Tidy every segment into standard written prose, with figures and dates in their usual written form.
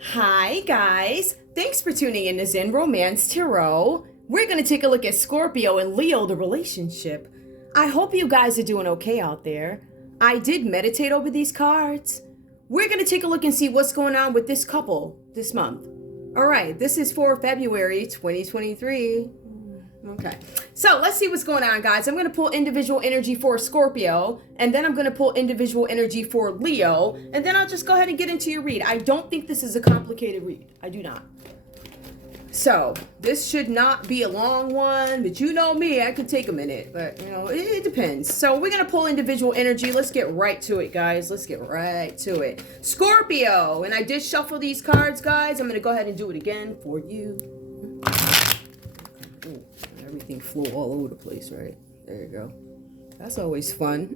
Hi guys, thanks for tuning in to Zen Romance Tarot. We're going to take a look at Scorpio and Leo, the relationship. I hope you guys are doing okay out there. I did meditate over these cards. We're going to take a look and see what's going on with this couple this month. All right, this is for February 2023. Okay, so let's see what's going on, guys. I'm going to pull individual energy for Scorpio, and then I'm going to pull individual energy for Leo, and then I'll just go ahead and get into your read. I don't think this is a complicated read. I do not. So this should not be a long one, but you know me, I could take a minute, but you know, it depends. So we're going to pull individual energy. Let's get right to it, guys. Let's get right to it. Scorpio, and I did shuffle these cards, guys. I'm going to go ahead and do it again for you. Ooh, everything flew all over the place, right? There you go. That's always fun.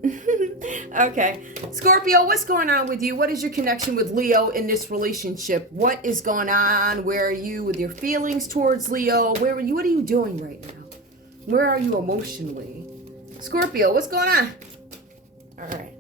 Okay. Scorpio, what's going on with you? What is your connection with Leo in this relationship? What is going on? Where are you with your feelings towards Leo? What are you doing right now? Where are you emotionally? Scorpio, what's going on? All right.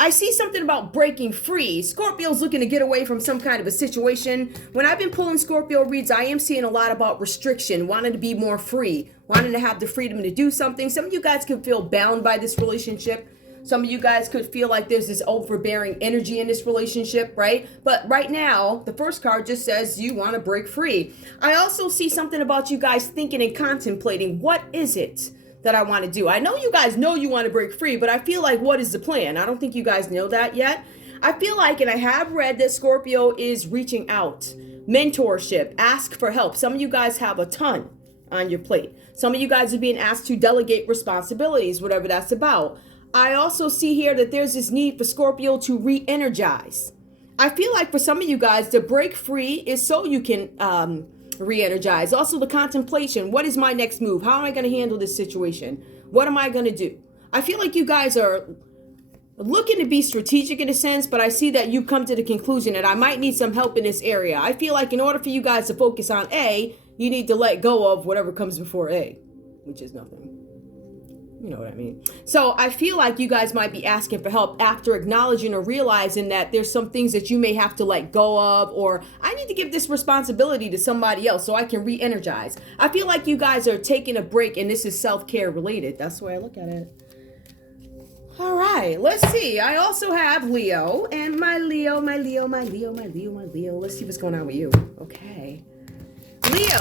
I see something about breaking free. Scorpio's looking to get away from some kind of a situation. When I've been pulling Scorpio reads, I am seeing a lot about restriction, wanting to be more free, wanting to have the freedom to do something. Some of you guys could feel bound by this relationship. Some of you guys could feel like there's this overbearing energy in this relationship, right? But right now, the first card just says you want to break free. I also see something about you guys thinking and contemplating, what is it that I want to do? I know you guys know you want to break free, but I feel like, what is the plan? I don't think you guys know that yet. I feel like, and I have read that Scorpio is reaching out, mentorship, ask for help. Some of you guys have a ton on your plate. Some of you guys are being asked to delegate responsibilities, whatever that's about. I also see here that there's this need for Scorpio to re-energize. I feel like for some of you guys, to break free is so you can re-energize. Also the contemplation. What is my next move? How am I going to handle this situation? What am I going to do? I feel like you guys are looking to be strategic in a sense, but I see that you've come to the conclusion that I might need some help in this area. I feel like in order for you guys to focus on A, you need to let go of whatever comes before A, which is nothing. You know what I mean? So I feel like you guys might be asking for help after acknowledging or realizing that there's some things that you may have to let go of, or I need to give this responsibility to somebody else so I can re-energize. I feel like you guys are taking a break, and this is self-care related. That's the way I look at it. All right, let's see. I also have Leo, and my Leo. Let's see what's going on with you. Okay. Leo.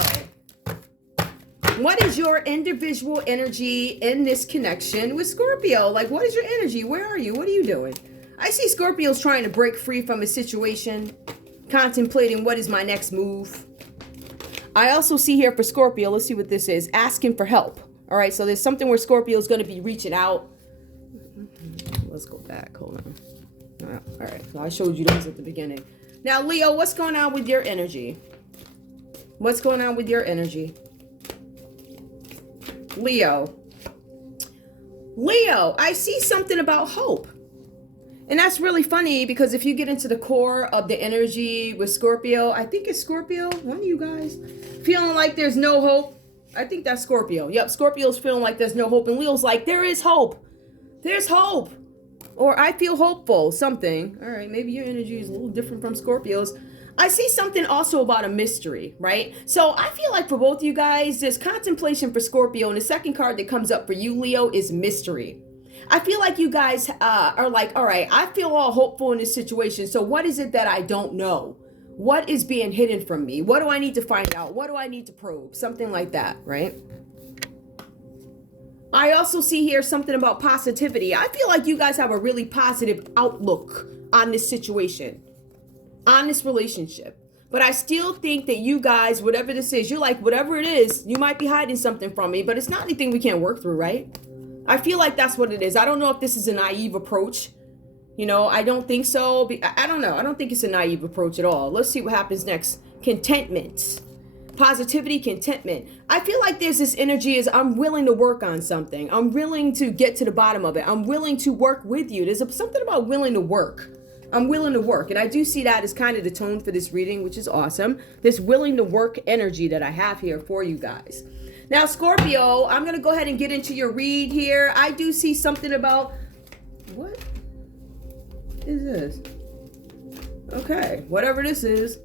What is your individual energy in this connection with Scorpio? Like, what is your energy? Where are you? What are you doing? I see Scorpio's trying to break free from a situation, contemplating what is my next move. I also see here for Scorpio, let's see what this is, asking for help. All right, so there's something where Scorpio is going to be reaching out. Let's go back. Hold on. All right, so I showed you those at the beginning. Now, Leo, what's going on with your energy? What's going on with your energy? Leo, I see something about hope. And that's really funny because if you get into the core of the energy with Scorpio, I think it's Scorpio, one of you guys, feeling like there's no hope. I think that's Scorpio. Yep, Scorpio's feeling like there's no hope. And Leo's like, there is hope. There's hope. Or I feel hopeful, something. All right, maybe your energy is a little different from Scorpio's. I see something also about a mystery, right? So I feel like for both of you guys, there's contemplation for Scorpio, and the second card that comes up for you, Leo, is mystery. I feel like you guys are like, all right, I feel all hopeful in this situation. So what is it that I don't know? What is being hidden from me? What do I need to find out? What do I need to probe? Something like that, right? I also see here something about positivity. I feel like you guys have a really positive outlook on this situation, on this relationship. But I still think that you guys, whatever this is, you're like, whatever it is, you might be hiding something from me, but it's not anything we can't work through, right? I feel like that's what it is. I don't know if this is a naive approach. You know, I don't think so. I don't know. I don't think it's a naive approach at all. Let's see what happens next. Contentment. Positivity, contentment. I feel like there's this energy is I'm willing to work on something. I'm willing to get to the bottom of it. I'm willing to work with you. There's something about willing to work. I'm willing to work. And I do see that as kind of the tone for this reading, which is awesome. This willing to work energy that I have here for you guys. Now, Scorpio, I'm going to go ahead and get into your read here. I do see something about, what is this? Okay, whatever this is.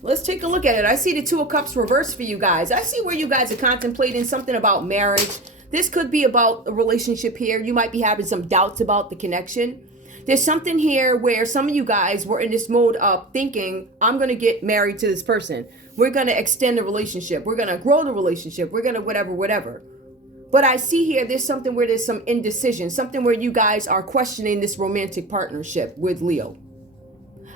Let's take a look at it. I see the Two of Cups reversed for you guys. I see where you guys are contemplating something about marriage. This could be about a relationship here. You might be having some doubts about the connection. There's something here where some of you guys were in this mode of thinking, I'm going to get married to this person. We're going to extend the relationship. We're going to grow the relationship. We're going to whatever. But I see here, there's something where there's some indecision, something where you guys are questioning this romantic partnership with Leo.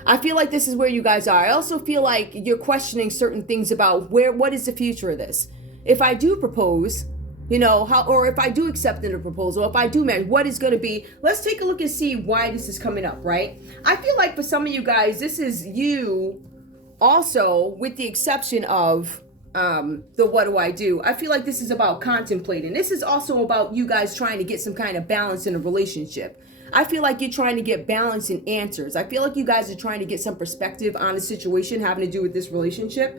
I feel like this is where you guys are. I also feel like you're questioning certain things about what is the future of this? If I do propose, you know, or if I do accept the proposal, if I do marry, what is going to be? Let's take a look and see why this is coming up, right? I feel like for some of you guys, this is you also, with the exception of the what do I do? I feel like this is about contemplating. This is also about you guys trying to get some kind of balance in a relationship. I feel like you're trying to get balance in answers. I feel like you guys are trying to get some perspective on a situation having to do with this relationship.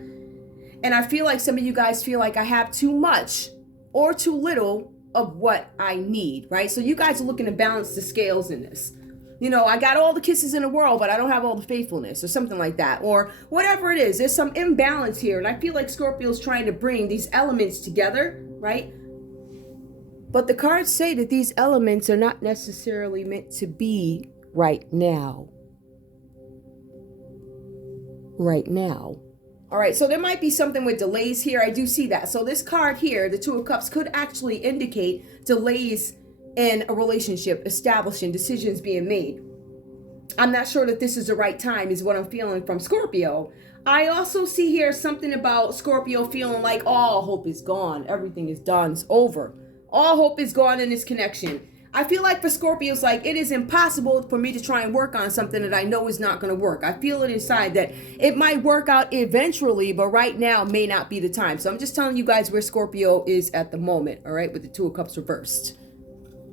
And I feel like some of you guys feel like I have too much or too little of what I need, right? So you guys are looking to balance the scales in this. You know, I got all the kisses in the world, but I don't have all the faithfulness or something like that, or whatever it is. There's some imbalance here. And I feel like Scorpio's trying to bring these elements together, right? But the cards say that these elements are not necessarily meant to be right now. Right now. All right, so there might be something with delays here. I do see that. So this card here, the Two of Cups, could actually indicate delays in a relationship, establishing decisions being made. I'm not sure that this is the right time is what I'm feeling from Scorpio. I also see here something about Scorpio feeling like all hope is gone. Everything is done. It's over. All hope is gone in this connection. I feel like for Scorpios, like it is impossible for me to try and work on something that I know is not going to work. I feel it inside that it might work out eventually, but right now may not be the time. So I'm just telling you guys where Scorpio is at the moment, all right, with the Two of Cups reversed.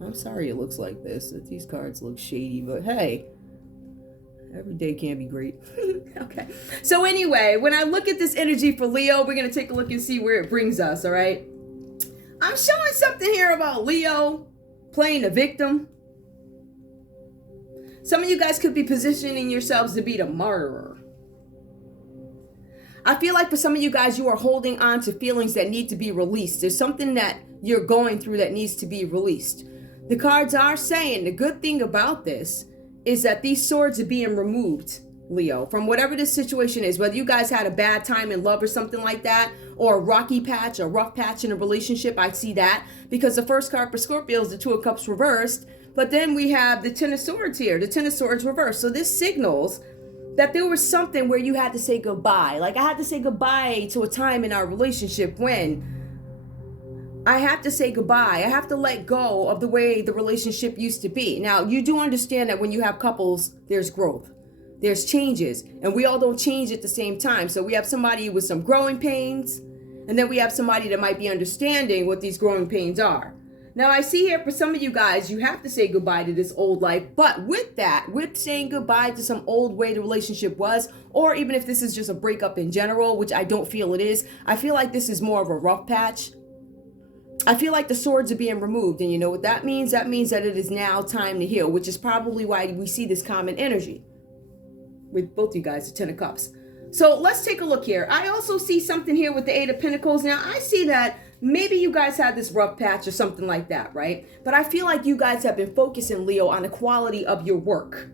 I'm sorry it looks like this, that these cards look shady, but hey, every day can be great. Okay. So anyway, when I look at this energy for Leo, we're going to take a look and see where it brings us, all right? I'm showing something here about Leo playing the victim. Some of you guys could be positioning yourselves to be the martyr. I feel like for some of you guys, you are holding on to feelings that need to be released. There's something that you're going through that needs to be released. The cards are saying the good thing about this is that these swords are being removed, Leo, from whatever this situation is, whether you guys had a bad time in love or something like that, or a rocky patch, a rough patch in a relationship. I see that because the first card for Scorpio is the Two of Cups reversed, but then we have the Ten of Swords here, the Ten of Swords reversed. So this signals that there was something where you had to say goodbye. Like I had to say goodbye to a time in our relationship when I have to say goodbye. I have to let go of the way the relationship used to be. Now, you do understand that when you have couples, there's growth. There's changes, and we all don't change at the same time. So we have somebody with some growing pains, and then we have somebody that might be understanding what these growing pains are. Now, I see here for some of you guys, you have to say goodbye to this old life. But with that, with saying goodbye to some old way the relationship was, or even if this is just a breakup in general, which I don't feel it is, I feel like this is more of a rough patch. I feel like the swords are being removed. And you know what that means? That means that it is now time to heal, which is probably why we see this common energy with both you guys, the Ten of Cups. So let's take a look here. I also see something here with the Eight of Pentacles. Now, I see that maybe you guys had this rough patch or something like that, right? But I feel like you guys have been focusing, Leo, on the quality of your work.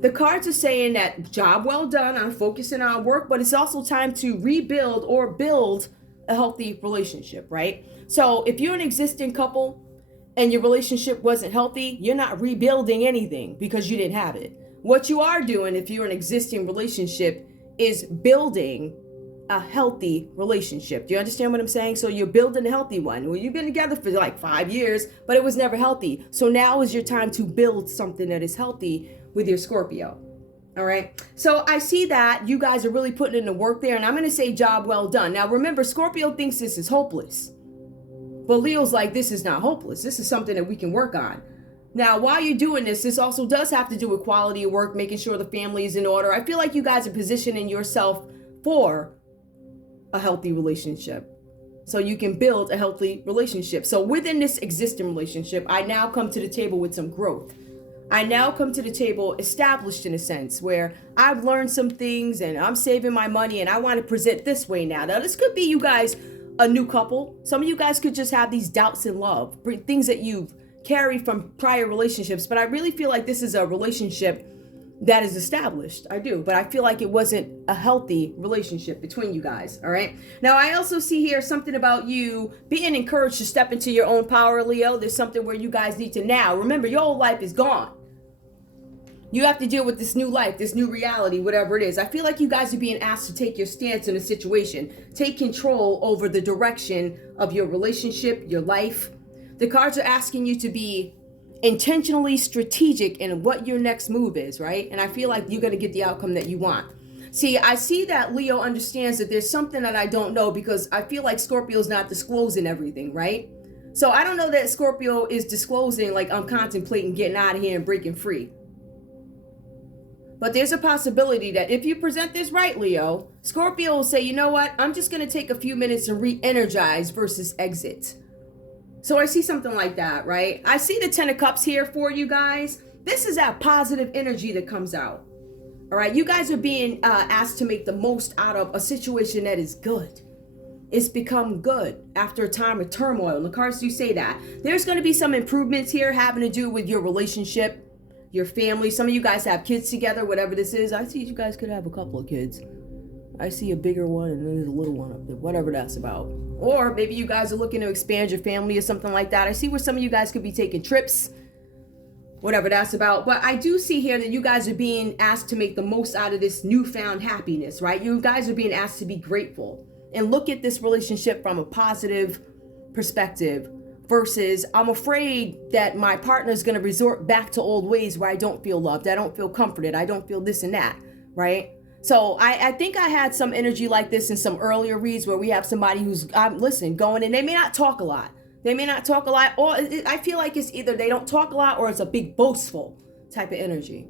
The cards are saying that job well done on focusing on work, but it's also time to rebuild or build a healthy relationship, right? So if you're an existing couple and your relationship wasn't healthy, you're not rebuilding anything because you didn't have it. What you are doing if you're an existing relationship is building a healthy relationship. Do you understand what I'm saying? So you're building a healthy one. Well, you've been together for like 5 years, but it was never healthy. So now is your time to build something that is healthy with your Scorpio. All right. So I see that you guys are really putting in the work there, and I'm going to say job well done. Now, remember, Scorpio thinks this is hopeless, but Leo's like, this is not hopeless. This is something that we can work on. Now, while you're doing this, this also does have to do with quality of work, making sure the family is in order. I feel like you guys are positioning yourself for a healthy relationship so you can build a healthy relationship. So within this existing relationship, I now come to the table with some growth. I now come to the table established in a sense where I've learned some things and I'm saving my money and I want to present this way now. Now, this could be you guys a new couple. Some of you guys could just have these doubts in love, things that you've carried from prior relationships. But I really feel like this is a relationship that is established. I do. But I feel like it wasn't a healthy relationship between you guys. All right. Now, I also see here something about you being encouraged to step into your own power, Leo. There's something where you guys need to now. Remember, your old life is gone. You have to deal with this new life, this new reality, whatever it is. I feel like you guys are being asked to take your stance in a situation. Take control over the direction of your relationship, your life. The cards are asking you to be intentionally strategic in what your next move is, right? And I feel like you're going to get the outcome that you want. See, I see that Leo understands that there's something that I don't know because I feel like Scorpio's not disclosing everything, right? So I don't know that Scorpio is disclosing like I'm contemplating getting out of here and breaking free. But there's a possibility that if you present this right, Leo, Scorpio will say, you know what? I'm just going to take a few minutes and re-energize versus exit. So I see something like that, right? I see the 10 of Cups here for you guys. This is that positive energy that comes out. All right. You guys are being asked to make the most out of a situation that is good. It's become good after a time of turmoil. And the cards do say that. There's going to be some improvements here having to do with your relationship, your family. Some of you guys have kids together, whatever this is. I see you guys could have a couple of kids. I see a bigger one and then there's a little one up there, whatever that's about. Or maybe you guys are looking to expand your family or something like that. I see where some of you guys could be taking trips, whatever that's about. But I do see here that you guys are being asked to make the most out of this newfound happiness, right? You guys are being asked to be grateful and look at this relationship from a positive perspective. Versus, I'm afraid that my partner is going to resort back to old ways where I don't feel loved. I don't feel comforted. I don't feel this and that, right? So I think I had some energy like this in some earlier reads where we have somebody who's, going and they may not talk a lot. They may not talk a lot. Or I feel like it's either they don't talk a lot or it's a big boastful type of energy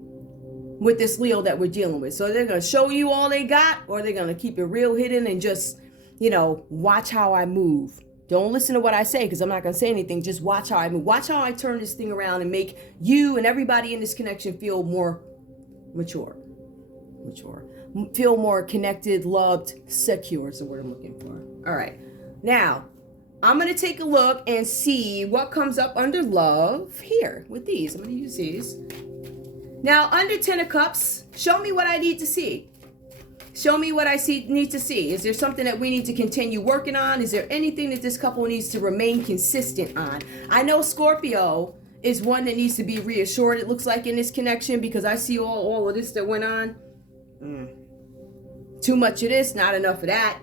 with this Leo that we're dealing with. So they're going to show you all they got or they're going to keep it real hidden and just, watch how I move. Don't listen to what I say because I'm not going to say anything. Just watch how I move. Watch how I turn this thing around and make you and everybody in this connection feel more mature. Feel more connected, loved, secure is the word I'm looking for. All right. Now, I'm going to take a look and see what comes up under love here with these. I'm going to use these. Now, under 10 of Cups, show me what I need to see. Show me what I need to see. Is there something that we need to continue working on? Is there anything that this couple needs to remain consistent on? I know Scorpio is one that needs to be reassured, it looks like, in this connection because I see all of this that went on. Too much of this, not enough of that.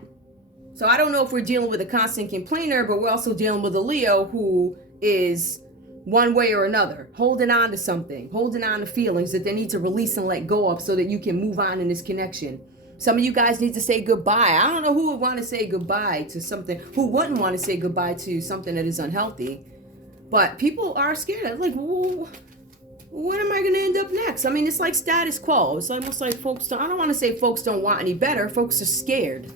So I don't know if we're dealing with a constant complainer, but we're also dealing with a Leo who is one way or another, holding on to something, holding on to feelings that they need to release and let go of so that you can move on in this connection. Some of you guys need to say goodbye. I don't know who would want to say goodbye to something, who wouldn't want to say goodbye to something that is unhealthy. But people are scared. Like, well, when am I going to end up next? I mean, it's like status quo. It's almost like I don't want to say folks don't want any better. Folks are scared.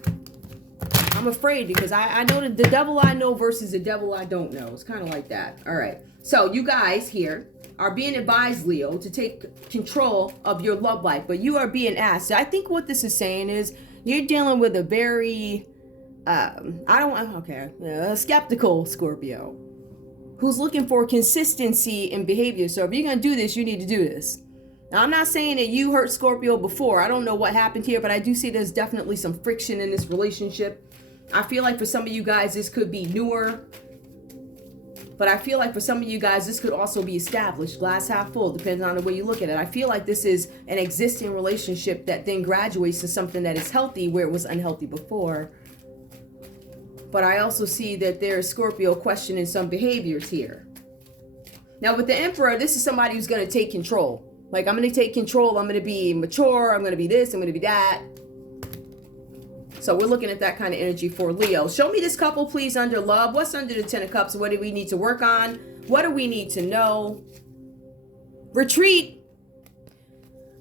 I'm afraid because I know the devil I know versus the devil I don't know. It's kind of like that. All right. So you guys here are being advised, Leo, to take control of your love life, but you are being asked. I think what this is saying is you're dealing with a very, skeptical Scorpio who's looking for consistency in behavior. So if you're going to do this, you need to do this. Now, I'm not saying that you hurt Scorpio before. I don't know what happened here, but I do see there's definitely some friction in this relationship. I feel like for some of you guys, this could be newer. But I feel like for some of you guys, this could also be established. Glass half full, depends on the way you look at it. I feel like this is an existing relationship that then graduates to something that is healthy where it was unhealthy before. But I also see that there's Scorpio questioning some behaviors here. Now with the Emperor, this is somebody who's going to take control. Like, I'm going to take control. I'm going to be mature. I'm going to be this. I'm going to be that. So we're looking at that kind of energy for Leo. Show me this couple, please, under love. What's under the 10 of Cups? What do we need to work on? What do we need to know? Retreat.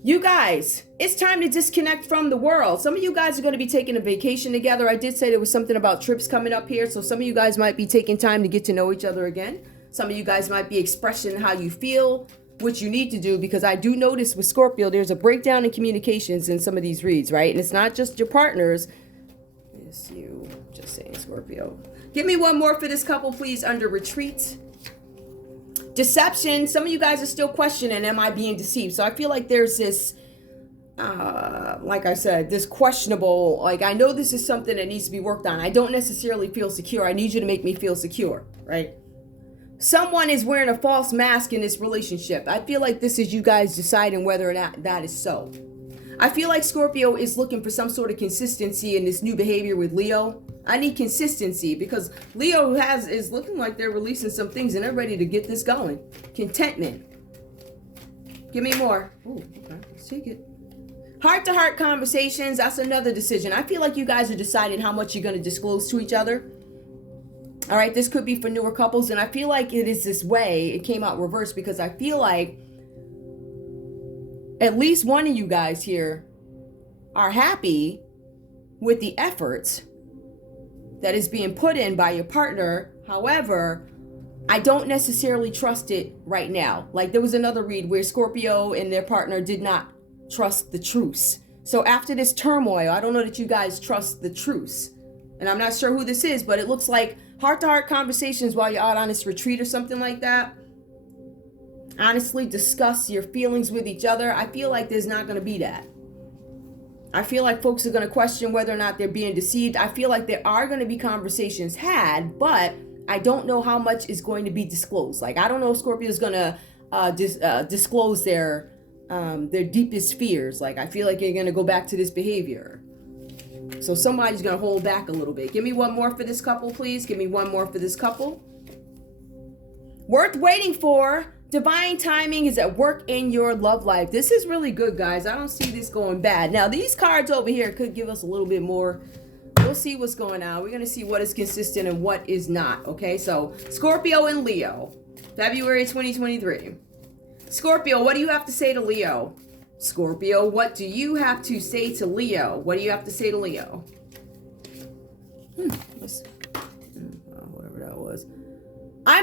You guys, it's time to disconnect from the world. Some of you guys are going to be taking a vacation together. I did say there was something about trips coming up here. So some of you guys might be taking time to get to know each other again. Some of you guys might be expressing how you feel what you need to do, because I do notice with Scorpio, there's a breakdown in communications in some of these reads, right? And it's not just your partners. It's you. Just saying, Scorpio. Give me one more for this couple, please, under retreat. Deception. Some of you guys are still questioning, am I being deceived? So I feel like there's this, like I said, this questionable, like, I know this is something that needs to be worked on. I don't necessarily feel secure. I need you to make me feel secure, right? Someone is wearing a false mask in this relationship. I feel like this is you guys deciding whether or not that is so. I feel like Scorpio is looking for some sort of consistency in this new behavior with Leo. I need consistency because Leo is looking like they're releasing some things and they're ready to get this going. Contentment. Give me more. Oh, okay. Let's take it. Heart-to-heart conversations. That's another decision. I feel like you guys are deciding how much you're going to disclose to each other. All right. This could be for newer couples. And I feel like it is this way. It came out reversed because I feel like at least one of you guys here are happy with the efforts that is being put in by your partner. However, I don't necessarily trust it right now. Like there was another read where Scorpio and their partner did not trust the truce. So after this turmoil, I don't know that you guys trust the truce. And I'm not sure who this is, but it looks like heart-to-heart conversations while you're out on this retreat or something like that. Honestly, discuss your feelings with each other. I feel like there's not going to be that. I feel like folks are going to question whether or not they're being deceived. I feel like there are going to be conversations had, but I don't know how much is going to be disclosed. Like, I don't know if Scorpio is going to disclose their deepest fears. Like, I feel like you're going to go back to this behavior. So somebody's going to hold back a little bit. Give me one more for this couple, please. Give me one more for this couple. Worth waiting for. Divine timing is at work in your love life. This is really good, guys. I don't see this going bad. Now, these cards over here could give us a little bit more. We'll see what's going on. We're going to see what is consistent and what is not. Okay, so Scorpio and Leo, February 2023. Scorpio, what do you have to say to Leo? Scorpio, what do you have to say to Leo? What do you have to say to Leo? Whatever that was. I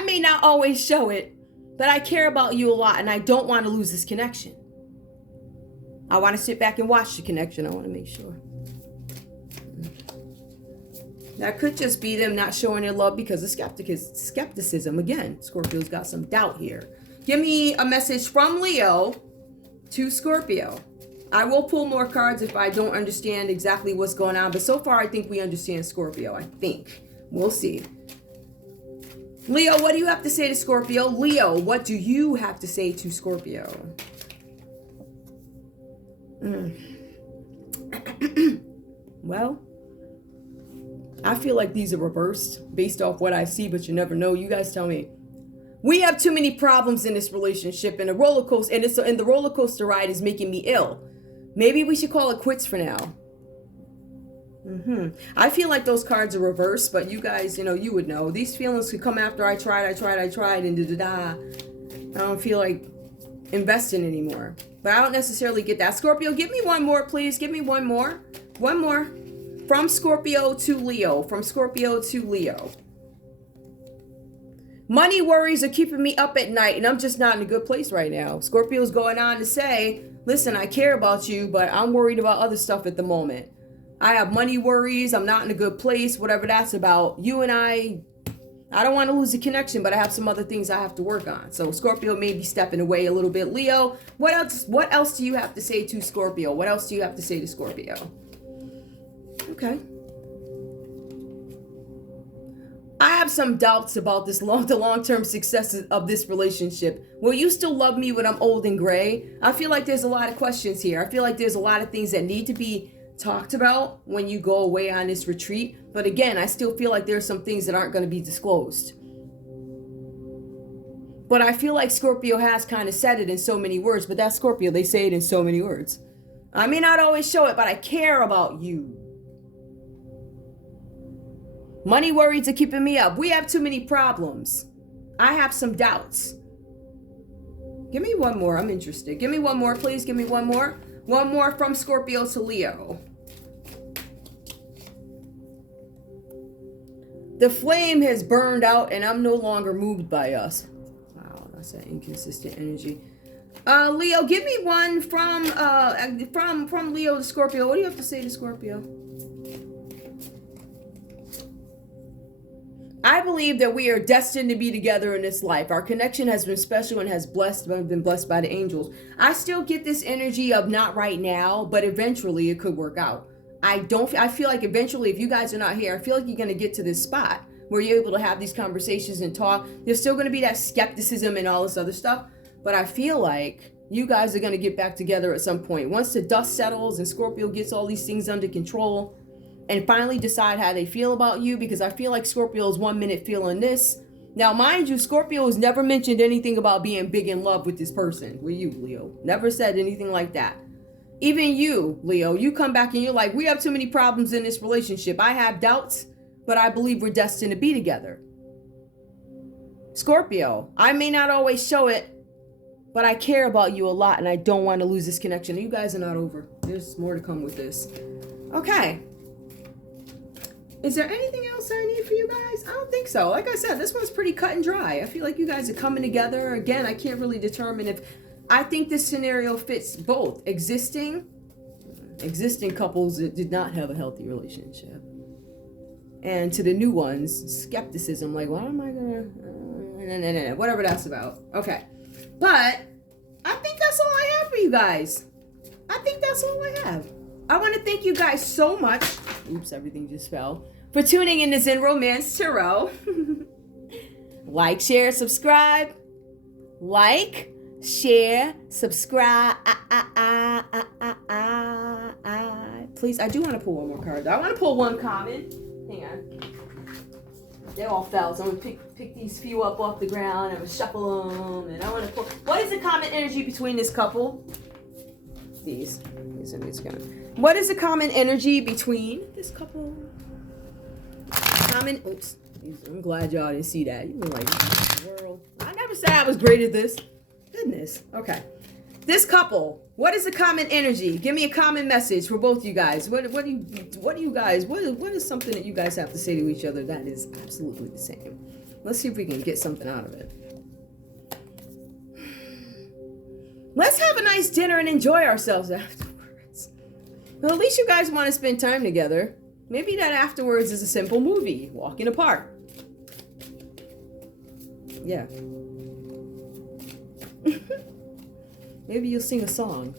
may not always show it, but I care about you a lot and I don't want to lose this connection. I want to sit back and watch the connection. I want to make sure. That could just be them not showing their love because of skepticism. Again, Scorpio's got some doubt here. Give me a message from Leo to Scorpio. I will pull more cards if I don't understand exactly what's going on, but so far I think we understand Scorpio. I think. We'll see. Leo, what do you have to say to Scorpio? Leo, what do you have to say to Scorpio? Well, I feel like these are reversed based off what I see, but you never know. You guys tell me. We have too many problems in this relationship, and the roller coaster, and the roller coaster ride is making me ill. Maybe we should call it quits for now. I feel like those cards are reversed, but you guys, you would know. These feelings could come after I tried, and I don't feel like investing anymore. But I don't necessarily get that. Scorpio, give me one more, please. Give me one more. One more. From Scorpio to Leo. From Scorpio to Leo. Money worries are keeping me up at night, and I'm just not in a good place right now. Scorpio's going on to say, listen, I care about you, but I'm worried about other stuff at the moment. I have money worries. I'm not in a good place, whatever that's about. You and I don't want to lose the connection, but I have some other things I have to work on. So Scorpio may be stepping away a little bit. Leo, what else do you have to say to Scorpio? What else do you have to say to Scorpio? Okay. I have some doubts about the long-term success of this relationship. Will you still love me when I'm old and gray? I feel like there's a lot of questions here. I feel like there's a lot of things that need to be talked about when you go away on this retreat. But again, I still feel like there's some things that aren't going to be disclosed. But I feel like Scorpio has kind of said it in so many words, but that's Scorpio. They say it in so many words. I may not always show it, but I care about you. Money worries are keeping me up. We have too many problems. I have some doubts. Give me one more. I'm interested. Give me one more, please. Give me one more. One more from Scorpio to Leo. The flame has burned out and I'm no longer moved by us. Wow, That's that inconsistent energy. Leo, give me one from Leo to Scorpio. What do you have to say to Scorpio? I believe that we are destined to be together in this life. Our connection has been special and has been blessed by the angels. I still get this energy of not right now, but eventually it could work out. I feel like eventually, if you guys are not here, I feel like you're going to get to this spot where you're able to have these conversations and talk. There's still going to be that skepticism and all this other stuff, but I feel like you guys are going to get back together at some point. Once the dust settles and Scorpio gets all these things under control and finally decide how they feel about you, because I feel like Scorpio is 1 minute feeling this. Now, mind you, Scorpio has never mentioned anything about being big in love with this person. With you, Leo. Never said anything like that. Even you, Leo, you come back and you're like, we have too many problems in this relationship. I have doubts, but I believe we're destined to be together. Scorpio, I may not always show it, but I care about you a lot and I don't want to lose this connection. You guys are not over. There's more to come with this. Okay. Is there anything else I need for you guys? I don't think so. Like I said, this one's pretty cut and dry. I feel like you guys are coming together. Again, I can't really determine if... I think this scenario fits both. Existing couples that did not have a healthy relationship. And to the new ones, skepticism. Like, what am I going to... Whatever that's about. Okay. But I think that's all I have for you guys. I think that's all I have. I want to thank you guys so much. Oops, everything just fell. For tuning in to Zen Romance Tarot. Like, share, subscribe. Like, share, subscribe. Please, I do want to pull one more card. I want to pull one common. Hang on. They all fell, so I'm going to pick these few up off the ground. I'm going to shuffle them. And I want to pull. What is the common energy between this couple? These are going. What is the common energy between this couple? Oops. I'm glad y'all didn't see that. You were like, world. I never said I was great at this. Goodness. Okay. This couple. What is the common energy? Give me a common message for both you guys. What is something that you guys have to say to each other that is absolutely the same? Let's see if we can get something out of it. Let's have a nice dinner and enjoy ourselves afterwards. Well, at least you guys want to spend time together. Maybe that afterwards is a simple movie. Walk in a park. Yeah. Maybe you'll sing a song.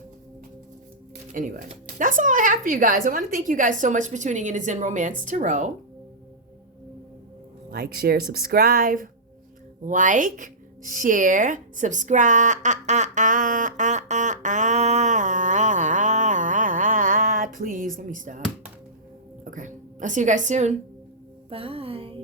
Anyway, that's all I have for you guys. I want to thank you guys so much for tuning in to Zen Romance Tarot. Like, share, subscribe. Like, share, subscribe. Please, let me stop. Okay. I'll see you guys soon. Bye.